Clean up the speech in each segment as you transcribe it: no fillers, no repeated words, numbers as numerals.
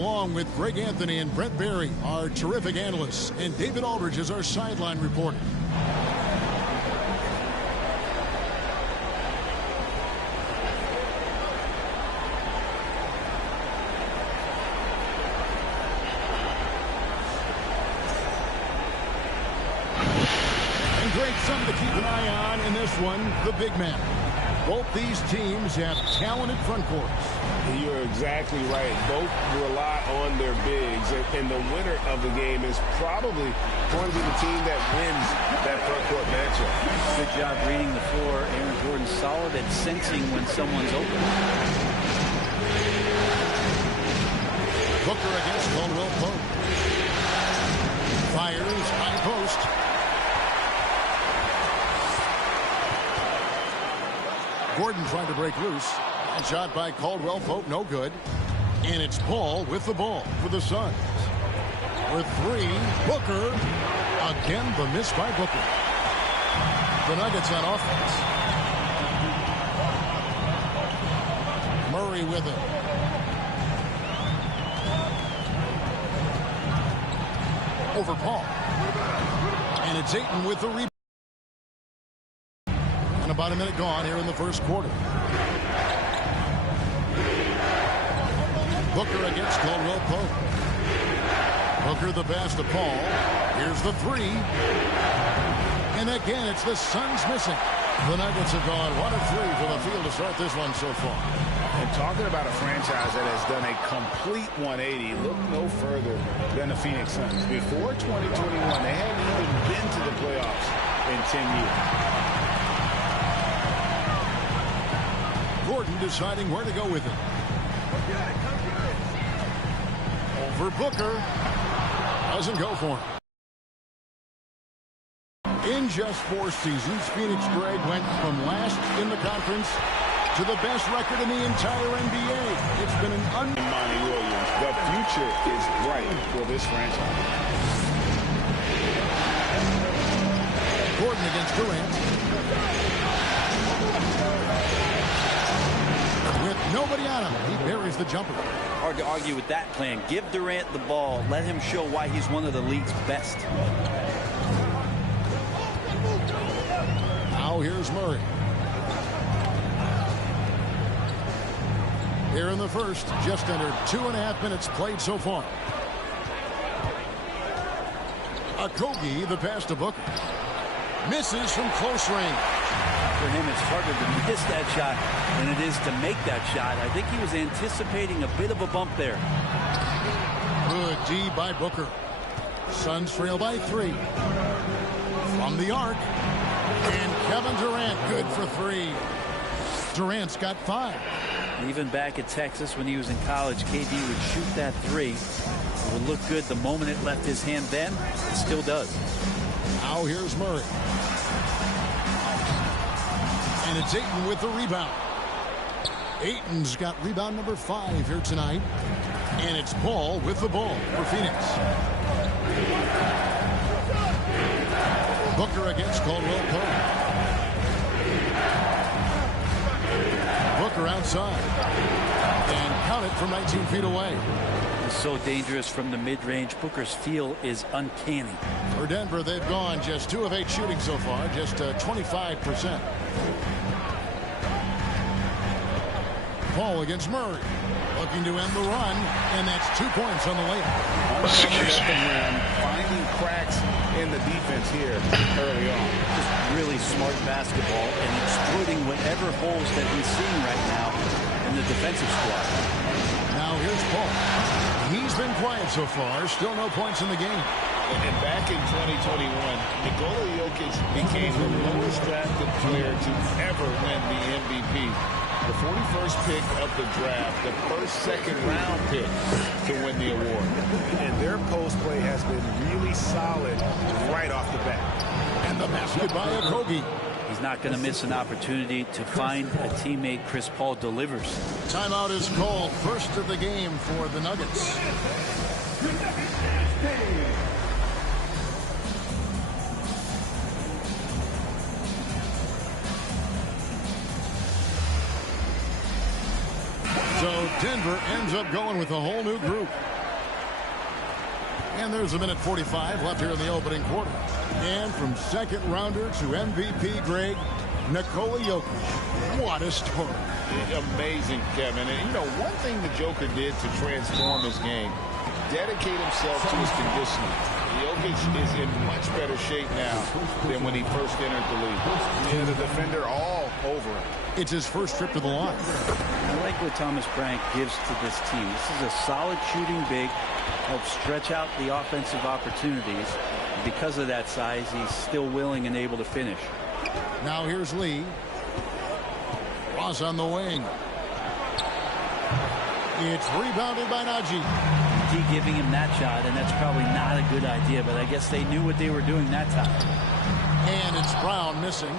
Along with Greg Anthony and Brent Barry, our terrific analysts, and David Aldridge is our sideline reporter. And great son to keep an eye on in this one, the big man. Both these teams have talented front courts. You're exactly right. Both rely on their bigs, and the winner of the game is probably going to be the team that wins that front court matchup. Good job reading the floor. Aaron Gordon solid at sensing when someone's open. Booker against Caldwell Pope. Fires, high post. Gordon trying to break loose. And shot by Caldwell Pope, no good. And it's Paul with the ball for the Suns. With three, Booker. Again, the miss by Booker. The Nuggets on offense. Murray with it. Over Paul. And it's Ayton with the rebound. And about a minute gone here in the first quarter. Booker against Caldwell Pope. Booker the pass to Paul. Here's the three. And again, it's the Suns missing. The Nuggets have gone 1 of 3 from the field to start this one so far. And talking about a franchise that has done a complete 180, look no further than the Phoenix Suns. Before 2021, they hadn't even been to the playoffs in 10 years. Gordon deciding where to go with it. Over Booker. Doesn't go for him. In just 4 seasons, Phoenix Greg went from last in the conference to the best record in the entire NBA. It's been an Monty Williams. The future is bright for this franchise. Gordon against Durant. With nobody on him, he buries the jumper. Hard to argue with that plan. Give Durant the ball. Let him show why he's one of the league's best. Now here's Murray. Here in the first, just under 2.5 minutes played so far. Okogie, the pass to Booker. Misses from close range. For him, it's harder to miss that shot than it is to make that shot. I think he was anticipating a bit of a bump there. Good D by Booker. Suns trail by 3. From the arc. And Kevin Durant, good for 3. Durant's got 5. Even back at Texas when he was in college, KD would shoot that 3. It would look good the moment it left his hand then. It still does. Now here's Murray. And it's Ayton with the rebound. Ayton's got rebound number 5 here tonight. And it's Paul with the ball for Phoenix. Booker against Caldwell Pope. Booker outside. And count it from 19 feet away. He's so dangerous from the mid-range. Booker's feel is uncanny. For Denver, they've gone just 2 of 8 shooting so far, just 25%. Paul against Murray. Looking to end the run, and that's 2 points on the layup. Excuse me. Finding cracks in the defense here early on. Just really smart basketball and exploiting whatever holes that he's seeing right now in the defensive squad. Now here's Paul. He's been quiet so far. Still no points in the game. And back in 2021, Nikola Jokic became the lowest drafted player to ever win the MVP. The 41st pick of the draft, the first second-round pick to win the award. And their post play has been really solid right off the bat. And the basket by Okogie. He's not going to miss an opportunity to find a teammate. Chris Paul delivers. Timeout is called. First of the game for the Nuggets. So Denver ends up going with a whole new group. And there's a minute 45 left here in the opening quarter. And from second rounder to MVP, Greg, Nikola Jokic. What a story. Amazing, Kevin. And, you know, one thing the Joker did to transform his game, dedicate himself to his conditioning. Jokic is in much better shape now than when he first entered the league. Yeah, the defender all over him. It's his first trip to the line. I like what Thomas Bryant gives to this team. This is a solid shooting big, helps stretch out the offensive opportunities. Because of that size, he's still willing and able to finish. Now here's Lee. Ross on the wing. It's rebounded by Najee. Giving him that shot, and that's probably not a good idea, but I guess they knew what they were doing that time. And it's Brown missing.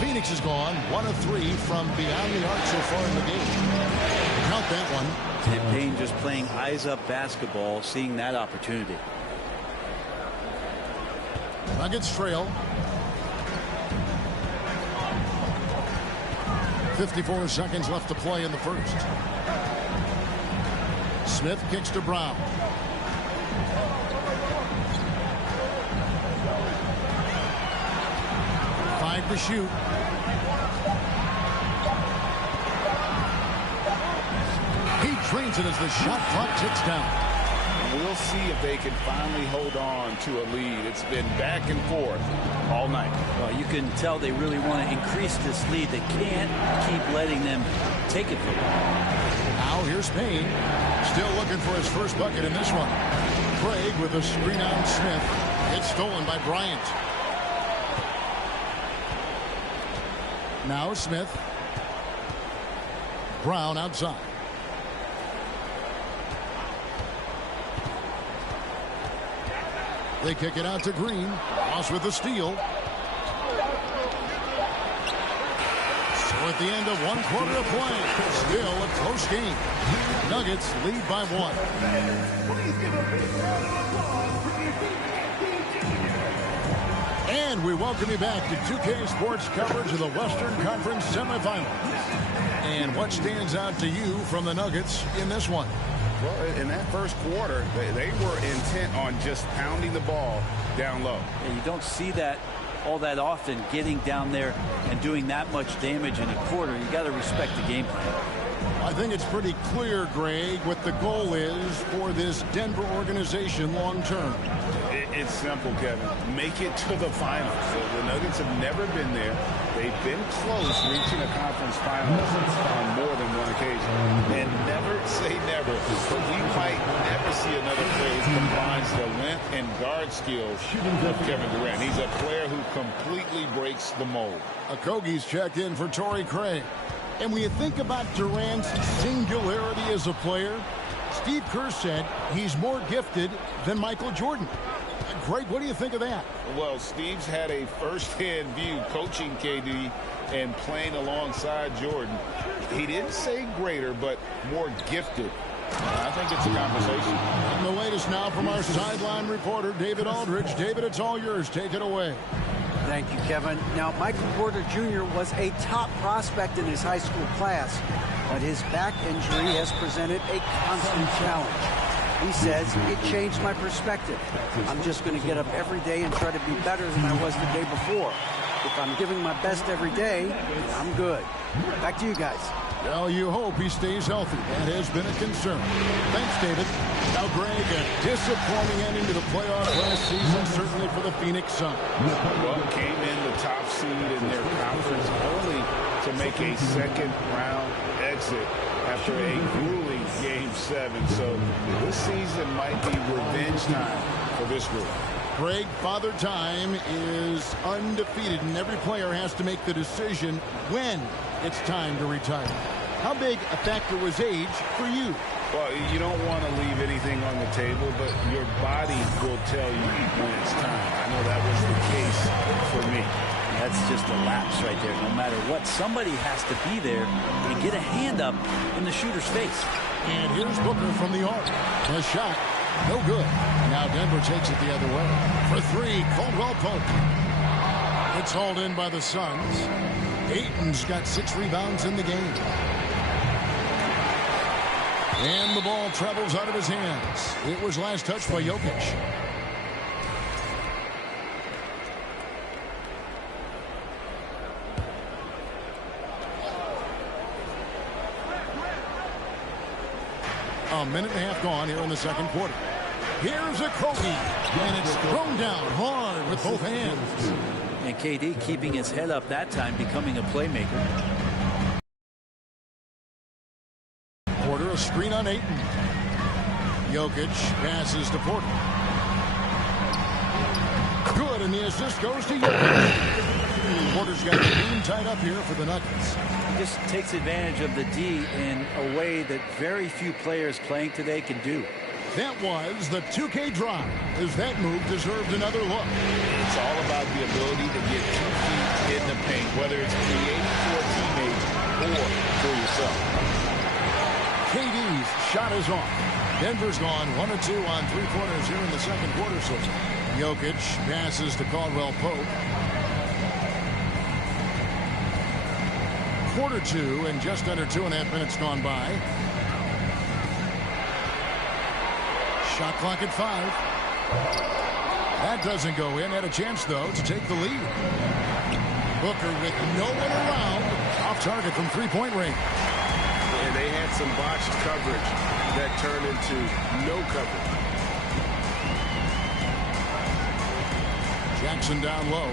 Phoenix is gone 1 of 3 from beyond the arc so far in the game. Count that one. Tim Payne just playing eyes-up basketball, seeing that opportunity. Nuggets trail. 54 seconds left to play in the first. Smith kicks to Brown. Five to shoot. He drains it as the shot clock ticks down. We'll see if they can finally hold on to a lead. It's been back and forth all night. Well, you can tell they really want to increase this lead. They can't keep letting them take it from them. Now here's Payne. Still looking for his first bucket in this one. Craig with a screen on Smith. It's stolen by Bryant. Now Smith. Brown outside. They kick it out to Green. Ross with the steal. So at the end of 1 quarter of play, still a close game. Nuggets lead by 1. And we welcome you back to 2K Sports coverage of the Western Conference semifinals. And what stands out to you from the Nuggets in this one? Well, in that first quarter, they were intent on just pounding the ball down low. And you don't see that all that often, getting down there and doing that much damage in a quarter. You got to respect the game plan. I think it's pretty clear, Greg, what the goal is for this Denver organization long term. It's simple, Kevin. Make it to the finals. The Nuggets have never been there. They've been close reaching a conference finals on more than one occasion. And never say never. But we might never see another player who combines the length and guard skills of Kevin Durant. He's a player who completely breaks the mold. Okogie's checked in for Torrey Craig. And when you think about Durant's singularity as a player, Steve Kerr said he's more gifted than Michael Jordan. Greg, what do you think of that? Well, Steve's had a first-hand view coaching KD and playing alongside Jordan. He didn't say greater, but more gifted. I think it's a conversation. And the latest now from our sideline reporter, David Aldridge. David, it's all yours. Take it away. Thank you, Kevin. Now, Michael Porter Jr. was a top prospect in his high school class, but his back injury has presented a constant challenge. He says, it changed my perspective. I'm just going to get up every day and try to be better than I was the day before. If I'm giving my best every day, I'm good. Back to you guys. Well, you hope he stays healthy. That has been a concern. Thanks, David. Now, Greg, a disappointing ending to the playoffs last season, certainly for the Phoenix Suns. Well, came in the top seed in their conference only to make a second-round exit after a grueling Game 7. So this season might be revenge time for this group. Greg, Father Time is undefeated, and every player has to make the decision when it's time to retire. How big a factor was age for you? Well, you don't want to leave anything on the table, but your body will tell you when it's time. I know that was the case for me. That's just a lapse right there. No matter what, somebody has to be there and get a hand up in the shooter's face. And here's Booker from the arc. A shot. No good. Now Denver takes it the other way. For three, Caldwell Pope. It's hauled in by the Suns. Ayton's got 6 rebounds in the game. And the ball travels out of his hands. It was last touched by Jokic. A minute and a half gone here in the second quarter. Here's a Kobe, and it's thrown down hard with both hands. And KD keeping his head up that time, becoming a playmaker. Porter, a screen on Ayton. Jokic passes to Porter. Good, and the assist goes to Jokic. Porter's got the team tied up here for the Nuggets. He just takes advantage of the D in a way that very few players playing today can do. That was the 2K drive, as that move deserved another look. It's all about the ability to get 2 feet in the paint, whether it's creating for a teammate or for yourself. KD's shot is off. Denver's gone 1 of 2 on 3-pointers here in the second quarter so far. Jokic passes to Caldwell Pope. Quarter 2 and just under 2.5 minutes gone by. Shot clock at 5. That doesn't go in. Had a chance, though, to take the lead. Booker with no one around. Off target from 3-point range. And they had some botched coverage that turned into no coverage. Jackson down low.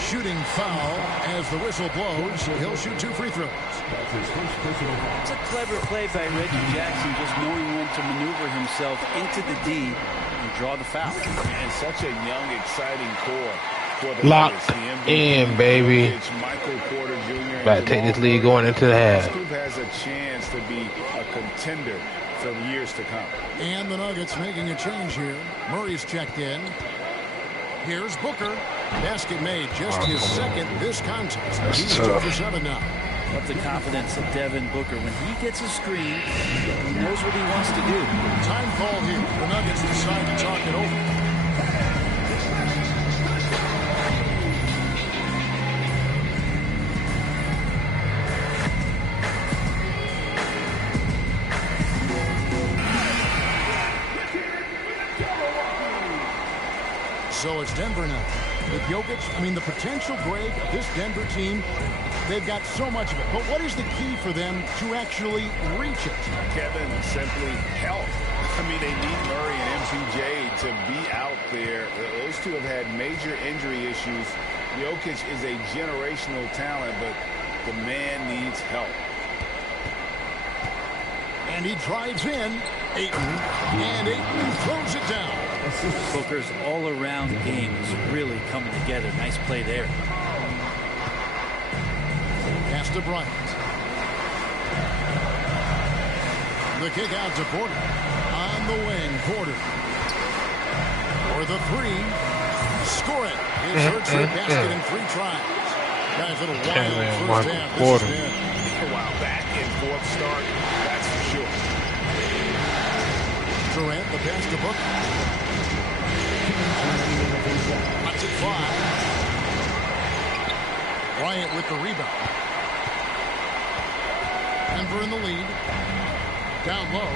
Shooting foul as the whistle blows. He'll shoot 2 free throws. It's a clever play by Reggie Jackson, just knowing when to maneuver himself into the D and draw the foul. And such a young, exciting core for the Locked in, baby. Michael Porter Jr. About to take this lead going into the half. This group has a chance to be a contender for years to come. And the Nuggets making a change here. Murray's checked in. Here's Booker. Basket made, just his second this contest. He's 2 for 7 now. But the confidence of Devin Booker, when he gets a screen, he knows what he wants to do. Time call here. The Nuggets decide to talk it over. So it's Denver now. With Jokic, I mean, the potential, Greg, of this Denver team, they've got so much of it. But what is the key for them to actually reach it? Kevin, simply health. I mean, they need Murray and MPJ to be out there. Those two have had major injury issues. Jokic is a generational talent, but the man needs help. And he drives in. Ayton. And Ayton throws it down. Booker's all-around game is really coming together. Nice play there. Pass to Bryant. The kick out to Porter. On the wing, Porter. For the 3. Score it. It's her trip basket in 3 tries. Guys, a little wild first half. This is dead. Wow, back and forth start. That's for sure. Durant, the pass to Booker. That's at 5. Bryant with the rebound. Denver in the lead. Down low.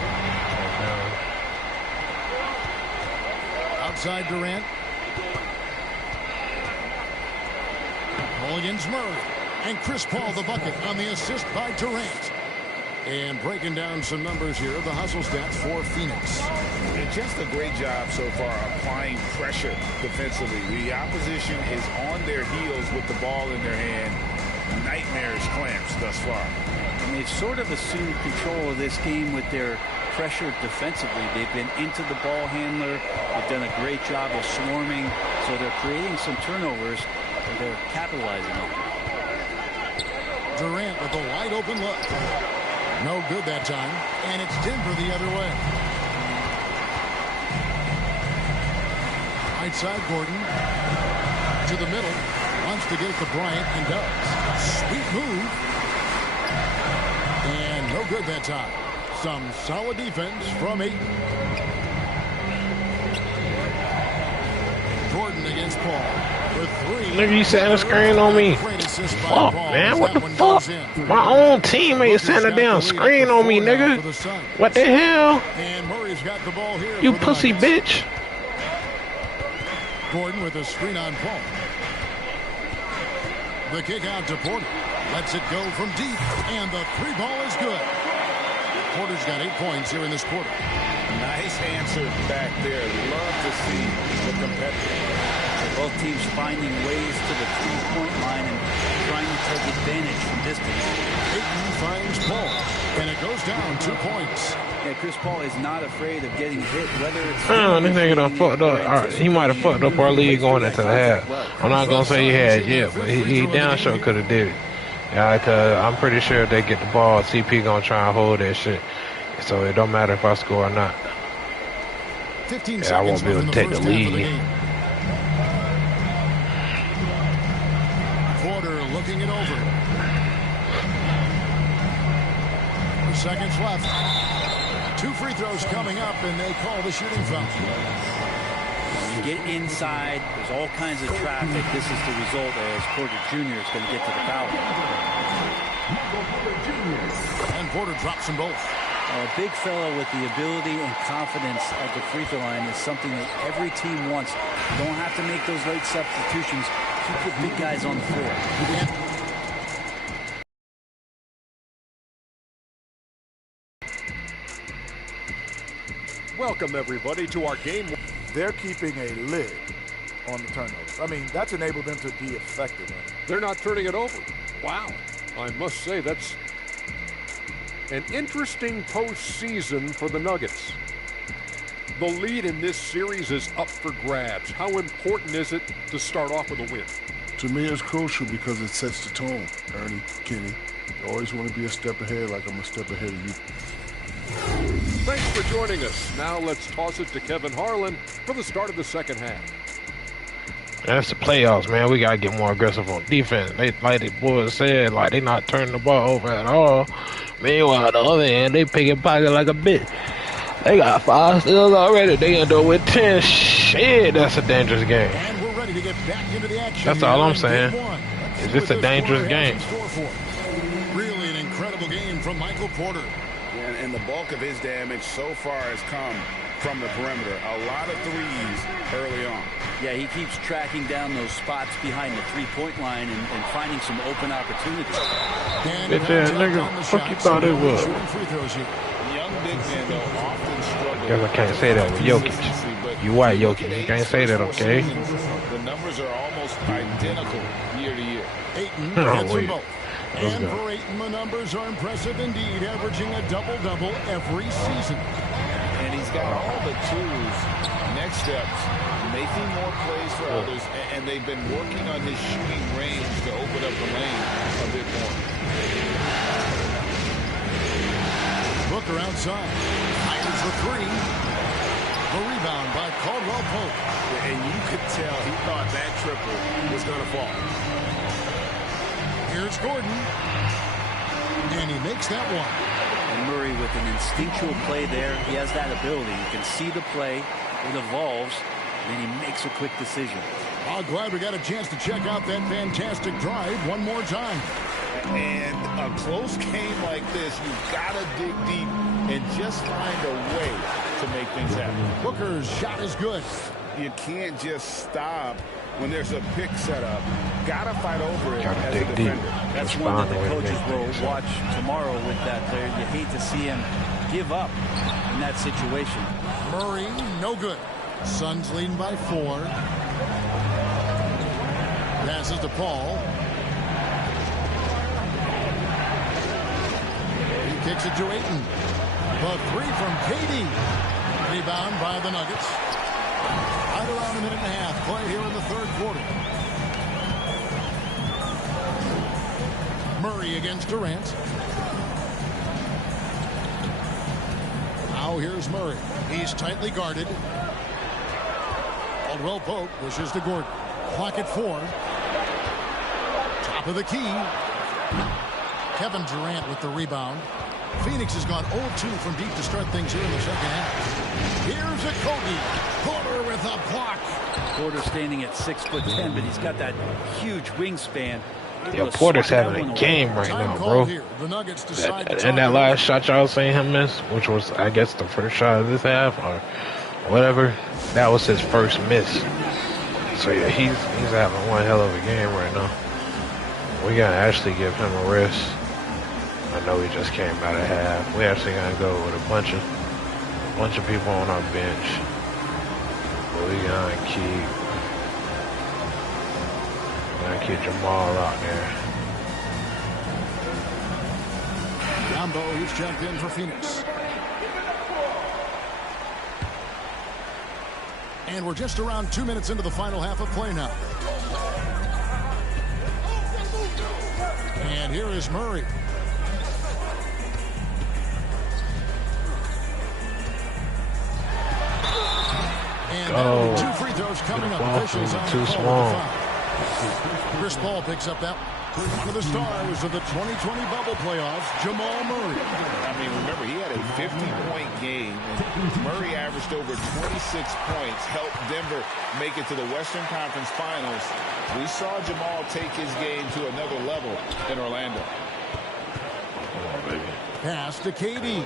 Outside Durant. Mulligan's Murray. And Chris Paul the bucket on the assist by Durant. And breaking down some numbers here, the hustle stats for Phoenix. And just a great job so far applying pressure defensively. The opposition is on their heels with the ball in their hand. Nightmarish clamps thus far. And they've sort of assumed control of this game with their pressure defensively. They've been into the ball handler. They've done a great job of swarming. So they're creating some turnovers that they're capitalizing on. Durant with a wide open look. No good that time. And it's Denver the other way. Right side, Gordon. To the middle. Wants to get it to Bryant and does. Sweet move. And no good that time. Some solid defense from Ayton. Gordon against Paul. With 3. Nigga, you setting a screen on me. Great assist by Fuck, Paul man. as What that the one fuck? goes in. My own teammate is setting a damn screen on me, nigga. What the hell? And Murray's got the ball here. You for the pussy Nuggets. bitch. Gordon with a screen on Paul. The kick out to Porter. Lets it go from deep. And the 3 ball is good. Porter's got 8 points here in this quarter. Nice answer back there. Love to see the competitor. Both teams finding ways to the 3-point line and trying to take advantage from distance. Ayton finds Paul, and it goes down 2 points. Yeah, Chris Paul is not afraid of getting hit, whether it's... This nigga done fucked up. Right, he might have fucked up our league going into the half. I'm not going to say he had yet, but he damn sure could have did it. Yeah, because I'm pretty sure if they get the ball, CP going to try and hold that shit. So it don't matter if I score or not. 15 I won't be able to take the lead. Porter looking it over. 4 seconds left. 2 free throws coming up, and they call the shooting foul. You get inside, there's all kinds of traffic. This is the result as Porter Jr. is going to get to the foul. And Porter drops them both. A big fella with the ability and confidence at the free throw line is something that every team wants. You don't have to make those late substitutions. Keep the big guys on the floor. Welcome, everybody, to our game. They're keeping a lid on the turnovers. I mean, that's enabled them to be effective. They're not turning it over. Wow. I must say, that's an interesting postseason for the Nuggets. The lead in this series is up for grabs. How important is it to start off with a win? To me, it's crucial because it sets the tone, Ernie, Kenny. You always want to be a step ahead like I'm a step ahead of you. Thanks for joining us. Now let's toss it to Kevin Harlan for the start of the second half. That's the playoffs, man. We got to get more aggressive on defense. They, like the boys said, like they not turning the ball over at all. Meanwhile, on the other end, they pick and pocket like a bitch. They got 5 steals already. They end up with 10. Shit, that's a dangerous game. And we're ready to get back into the action. That's all I'm saying. It's just a dangerous game. Really an incredible game from Michael Porter. And the bulk of his damage so far has come from the perimeter. A lot of threes early on. Yeah, he keeps tracking down those spots behind the 3-point line and finding some open opportunities. Bitch ass nigga, fuck you thought it was. Young big men, though, often struggle. Guess I can't say that with Jokic. You white Jokic, you can't say that, okay? The numbers are almost identical year to year. Ayton Oh, gets them wait. both. And for Ayton, the numbers are impressive indeed, averaging a double-double every season. And he's got all the tools. Next steps, making more plays for others, and they've been working on his shooting range to open up the lane a bit more. Booker outside. Fires the 3. The rebound by Caldwell Pope. And you could tell he thought that triple was going to fall. Here's Gordon. And he makes that one. And Murray with an instinctual play there. He has that ability. You can see the play. It evolves. And then he makes a quick decision. I'm glad we got a chance to check out that fantastic drive one more time. And a close game like this, you've got to dig deep and just find a way to make things happen. Booker's shot is good. You can't just stop when there's a pick set up. Got to fight over it Gotta as dig a deep. defender. That's one that the coaches will watch tomorrow with that player. You hate to see him give up in that situation. Murray, no good. Suns leading by 4. Passes to Paul. He kicks it to Ayton. The 3 from KD. Rebound by the Nuggets. Right around a minute and a half play here in the third quarter. Murray against Durant. Now here's Murray. He's tightly guarded. Caldwell Pope pushes to Gordon. Clock at 4. Top of the key. Kevin Durant with the rebound. Phoenix has gone 0-2 from deep to start things here in the second half. Here's a Kobe. Porter with a block. Porter standing at 6'10", but he's got that huge wingspan. Yo, Porter's having a game right now, bro. And that last shot y'all seen him miss, which was, I guess, the first shot of this half or whatever, that was his first miss. So yeah, he's having one hell of a game right now. We gotta actually give him a rest. I know he just came out of half. We actually gonna go with a bunch of people on our bench. But we gonna keep Jamal out there. Yambo, he's checked in for Phoenix. And we're just around 2 minutes into the final half of play now. And here is Murray. And oh, 2 free throws coming up. Officials on too small. Chris Paul picks up that one of the stars of the 2020 bubble playoffs, Jamal Murray. I mean, remember, he had a 50-point game, and Murray averaged over 26 points, helped Denver make it to the Western Conference Finals. We saw Jamal take his game to another level in Orlando. Pass to KD.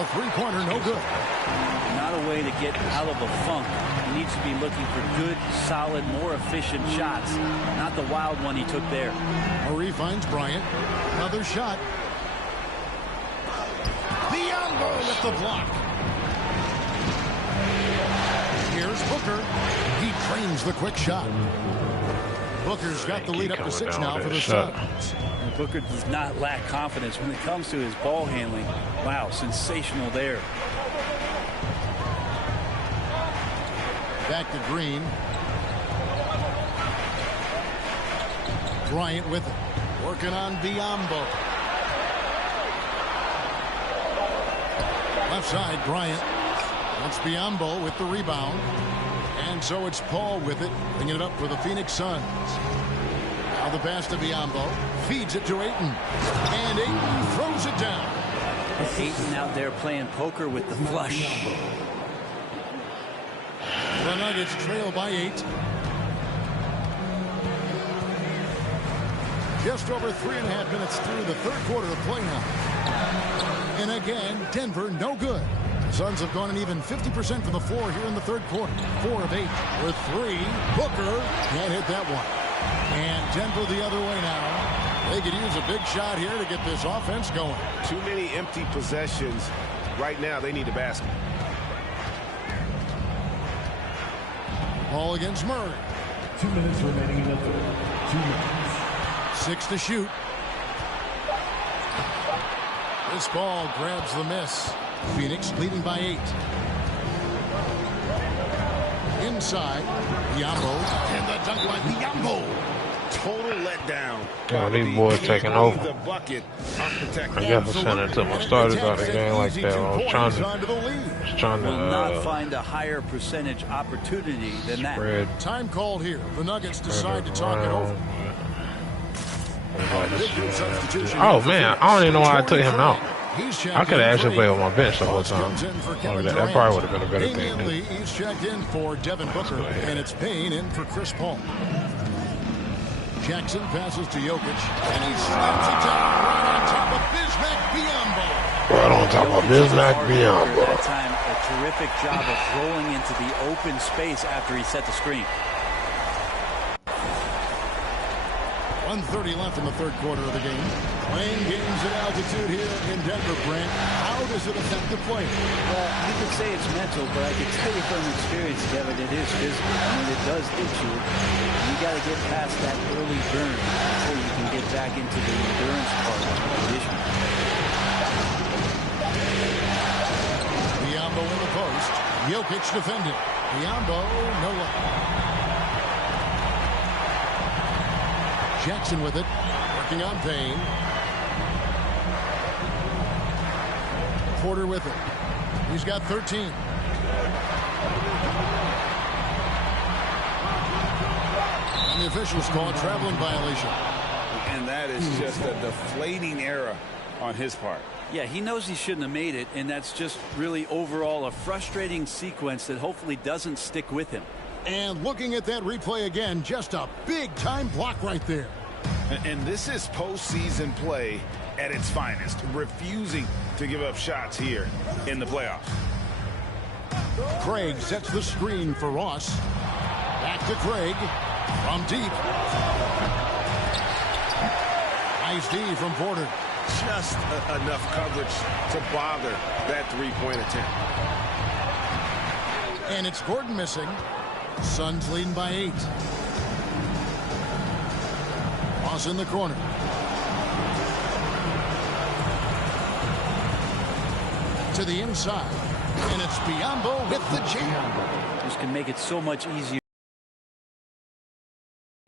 A three-pointer, no good. Not a way to get out of a funk. He needs to be looking for good, solid, more efficient shots. Not the wild one he took there. Murray finds Bryant. Another shot. Biombo with the block. Here's Booker. He trains the quick shot. Booker's got the lead up to 6 now for the Suns. Booker does not lack confidence when it comes to his ball handling. Wow, sensational there. Back to Green. Bryant with it. Working on Biombo. Left side, Bryant. That's Biombo with the rebound. And so it's Paul with it, bringing it up for the Phoenix Suns. Now the pass to Biombo. Feeds it to Ayton. And Ayton throws it down. Ayton out there playing poker with the flush. The Nuggets trail by 8. Just over 3.5 minutes through the third quarter of play now. And again, Denver no good. Suns have gone an even 50% from the floor here in the third quarter. 4 of 8 with 3. Booker can't hit that one. And Denver the other way now. They could use a big shot here to get this offense going. Too many empty possessions. Right now, they need a basket. Ball against Murray. 2 minutes remaining in the third. 2 minutes. 6 to shoot. This ball grabs the miss. Phoenix leading by 8. Inside, Biombo, and the dunk by Biombo. Total letdown. Yeah, these boys taking over. The bucket I guess I sent it to my starters out of the game like that. I was trying to will not find a higher percentage opportunity than spread. that. Time called here. The Nuggets decide to talk it over. Oh man, I don't even know why I took him out. I could have actually played with my bench the whole time. That probably would have been a better thing. He's checked in for Devin Booker, and it's Payne in for Chris Paul. Jackson passes to Jokic, and he slams it down right on top of Bismack Biyombo. Right on top of Bismack Biyombo. That time, a terrific job of rolling into the open space after he set the screen. 1:30 left in the third quarter of the game. Playing games at altitude here in Denver, Brent. How does it affect the player? Well, you could say it's mental, but I can tell you from experience, Kevin, it is physical. I mean, it does hit you. You got to get past that early burn before you can get back into the endurance part of the condition. Biyombo in the post. Jokic defending. Biyombo, no luck. Jackson with it, working on Payne. Porter with it. He's got 13. And the officials call a traveling violation. And that is just a deflating error on his part. Yeah, he knows he shouldn't have made it, and that's just really overall a frustrating sequence that hopefully doesn't stick with him. And looking at that replay again, just a big-time block right there. And this is postseason play at its finest, refusing to give up shots here in the playoffs. Craig sets the screen for Ross. Back to Craig from deep. Nice D from Porter. Just enough coverage to bother that three-point attempt. And it's Gordon missing. Suns leading by 8. Ross in the corner. To the inside. And it's Biyombo with the jam. This can make it so much easier.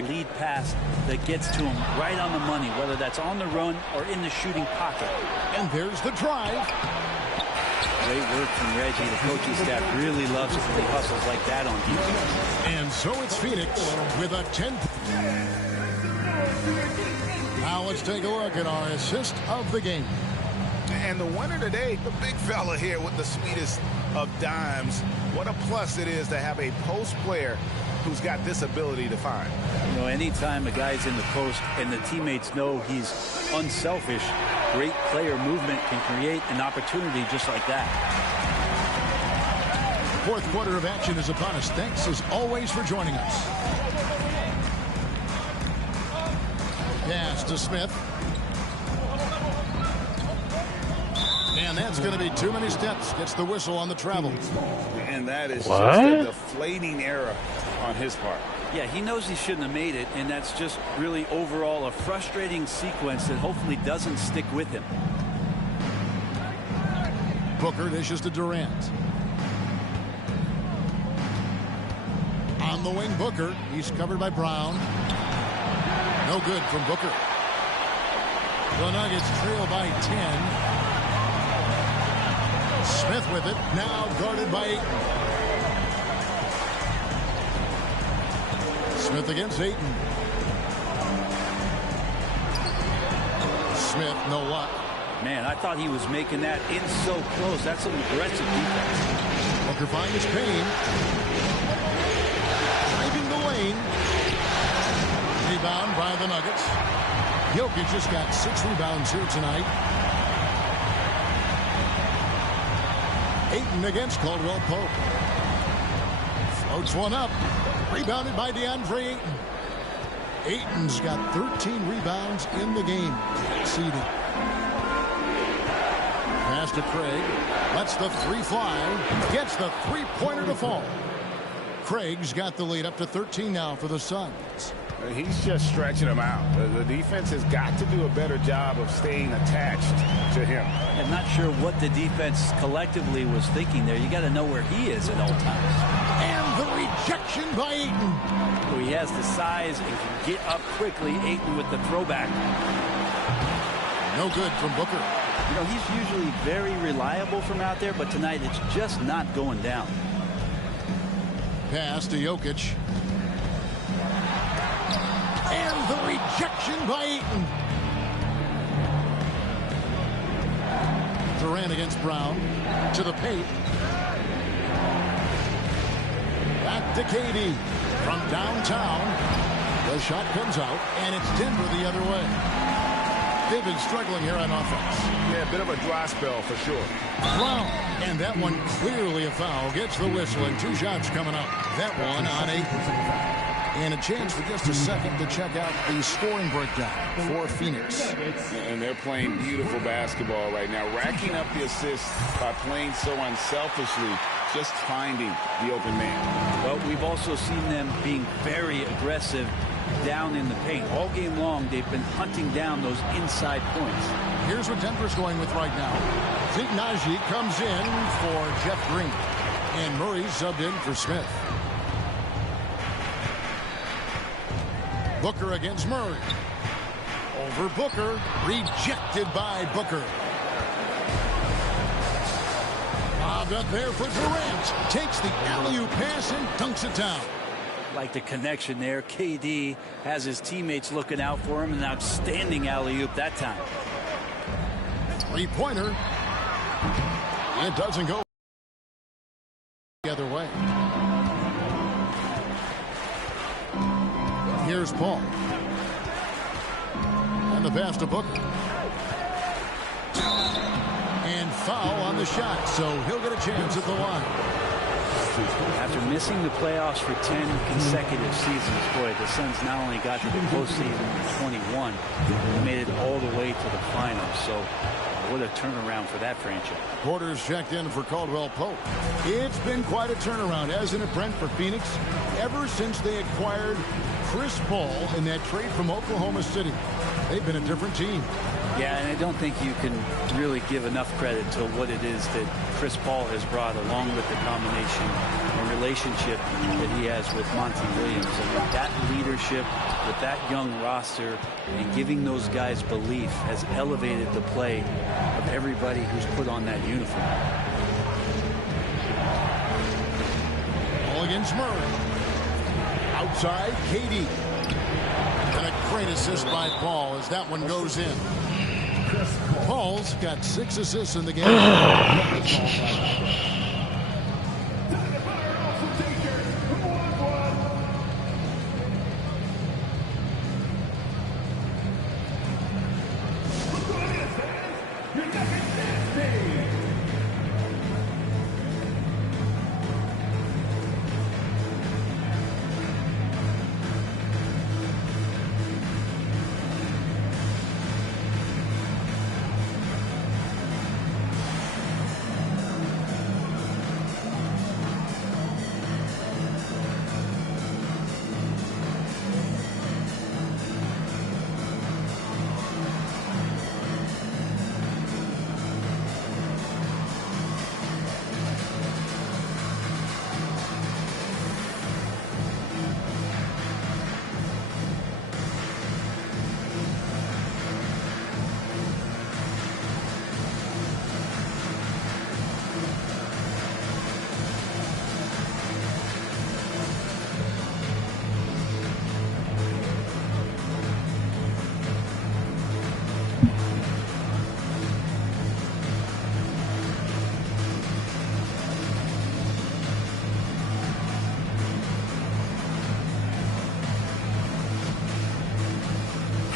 Lead pass that gets to him right on the money, whether that's on the run or in the shooting pocket. And there's the drive. Great work from Reggie. The coaching staff really loves it when he hustles like that on defense. And so it's Phoenix with a 10. Now let's take a look at our assist of the game. And the winner today, the big fella here with the sweetest of dimes. What a plus it is to have a post player who's got this ability to find. You know, anytime a guy's in the post and the teammates know he's unselfish, great player movement can create an opportunity just like that. Fourth quarter of action is upon us. Thanks as always for joining us. Pass to Smith. And that's going to be too many steps. Gets the whistle on the travel. And that is What? just a deflating error on his part. Yeah, he knows he shouldn't have made it, and that's just really overall a frustrating sequence that hopefully doesn't stick with him. Booker dishes to Durant. On the wing, Booker. He's covered by Brown. No good from Booker. The Nuggets trail by 10. Smith with it. Now guarded by Ayton. Smith against Ayton. Smith, no luck. Man, I thought he was making that in so close. That's some aggressive defense. Booker finds Payne. Driving the lane. Rebound by the Nuggets. Jokic just got 6 rebounds here tonight. Ayton against Caldwell Pope. Floats one up. Rebounded by DeAndre Ayton. Ayton's got 13 rebounds in the game. Exceeding. Pass to Craig. Lets the 3 fly. Gets the 3-pointer to fall. Craig's got the lead up to 13 now for the Suns. He's just stretching them out. The defense has got to do a better job of staying attached to him. I'm not sure what the defense collectively was thinking there. You got to know where he is at all times. And the rejection by Ayton. So he has the size and can get up quickly. Ayton with the throwback. No good from Booker. You know, he's usually very reliable from out there, but tonight it's just not going down. Pass to Jokic. And the rejection by Ayton. Durant against Brown. To the paint. Back to KD. From downtown. The shot comes out, and it's Denver the other way. They've been struggling here on offense. Yeah, a bit of a dry spell for sure. Brown. And that one clearly a foul. Gets the whistle, and 2 shots coming up. That one on Ayton. And a chance for just a second to check out the scoring breakdown for Phoenix. And they're playing beautiful basketball right now, racking up the assists by playing so unselfishly, just finding the open man. Well, we've also seen them being very aggressive down in the paint. All game long, they've been hunting down those inside points. Here's what Denver's going with right now. Zeke Naji comes in for Jeff Green. And Murray subbed in for Smith. Booker against Murray. Over Booker. Rejected by Booker. Bobbed up there for Durant. Takes the alley-oop pass and dunks it down. Like the connection there. KD has his teammates looking out for him. An outstanding alley-oop that time. Three-pointer. It doesn't go the other way. Here's Paul. And the pass to Booker. And foul on the shot, so he'll get a chance at the line. After missing the playoffs for 10 consecutive seasons, boy, the Suns not only got to the postseason in 21, they made it all the way to the finals. So what a turnaround for that franchise. Porter's checked in for Caldwell Pope. It's been quite a turnaround, hasn't it, Brent, for Phoenix? Ever since they acquired Chris Paul in that trade from Oklahoma City, they've been a different team. Yeah, and I don't think you can really give enough credit to what it is that Chris Paul has brought, along with the combination and relationship that he has with Monty Williams. And with that leadership, with that young roster, and giving those guys belief has elevated the play of everybody who's put on that uniform. Ball against Murray. Outside, KD. And a great assist by Paul as that one goes in. Paul's got 6 assists in the game.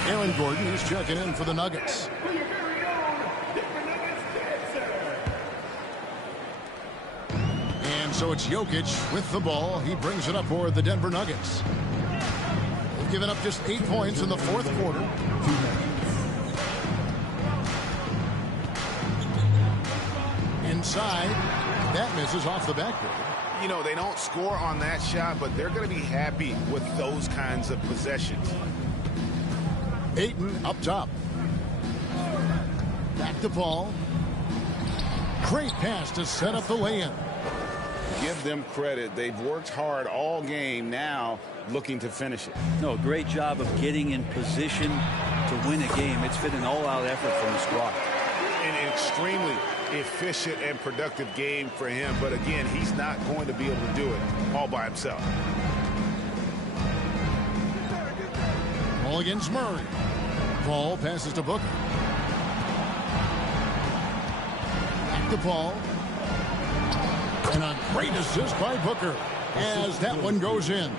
Aaron Gordon is checking in for the Nuggets. And so it's Jokic with the ball. He brings it up for the Denver Nuggets. They've given up just 8 points in the fourth quarter. Inside, that misses off the backboard. You know, they don't score on that shot, but they're going to be happy with those kinds of possessions. Ayton up top. Back to Paul. Great pass to set up the lay-in. Give them credit. They've worked hard all game, now looking to finish it. No, great job of getting in position to win a game. It's been an all-out effort from the squad. An extremely efficient and productive game for him. But again, he's not going to be able to do it all by himself. Ball against Murray. Paul passes to Booker. Back to Paul. And a great assist by Booker as that one goes in.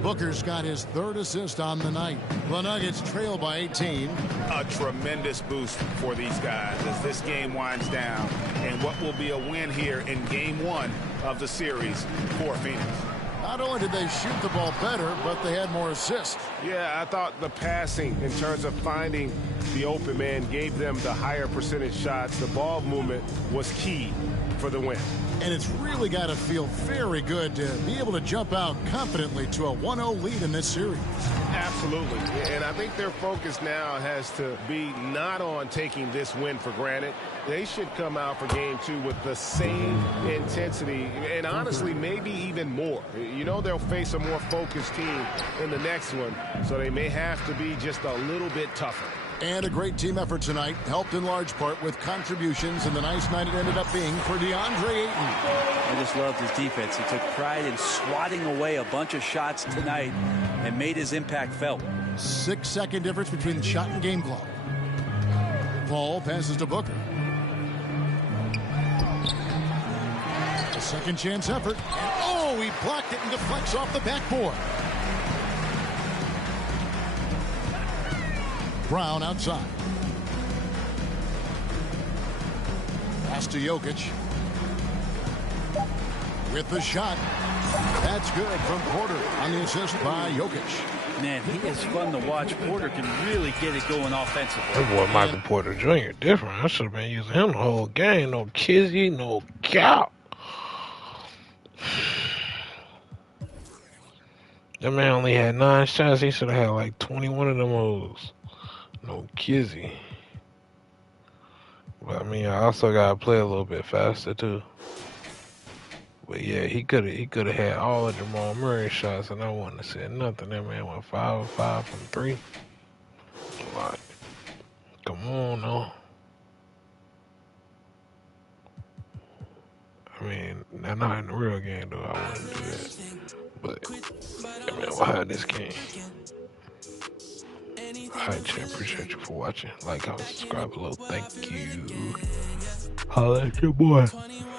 Booker's got his 3rd assist on the night. The Nuggets trail by 18. A tremendous boost for these guys as this game winds down. And what will be a win here in game 1 of the series for Phoenix. Not only did they shoot the ball better, but they had more assists. Yeah, I thought the passing in terms of finding the open man gave them the higher percentage shots. The ball movement was key for the win. And it's really got to feel very good to be able to jump out confidently to a 1-0 lead in this series. Absolutely. And I think their focus now has to be not on taking this win for granted. They should come out for game 2 with the same intensity and honestly maybe even more. You know, they'll face a more focused team in the next one, so they may have to be just a little bit tougher. And a great team effort tonight, helped in large part with contributions, and the nice night it ended up being for DeAndre Ayton. I just loved his defense. He took pride in swatting away a bunch of shots tonight and made his impact felt. 6-second difference between the shot and game clock. Paul passes to Booker. A second chance effort. And oh, he blocked it and deflects off the backboard. Brown outside. Pass to Jokic. With the shot. That's good from Porter on the assist by Jokic. Man, he is fun to watch. Porter can really get it going offensively. That boy Michael Porter Jr. different. I should have been using him the whole game. No Kizzy, no Cal. That man only had 9 shots. He should have had like 21 of them hoes. No Kizzy. But I mean, I also gotta play a little bit faster too. But yeah, he could have had all of Jamal Murray shots, and I wouldn't have said nothing. That man went 5 of 5 from 3. Like, come on, now. I mean, not in the real game though. I wouldn't do that. But I mean, we'll have this game. Alright, champ, appreciate you for watching. Like, comment, subscribe below. Thank you. Holla at your boy.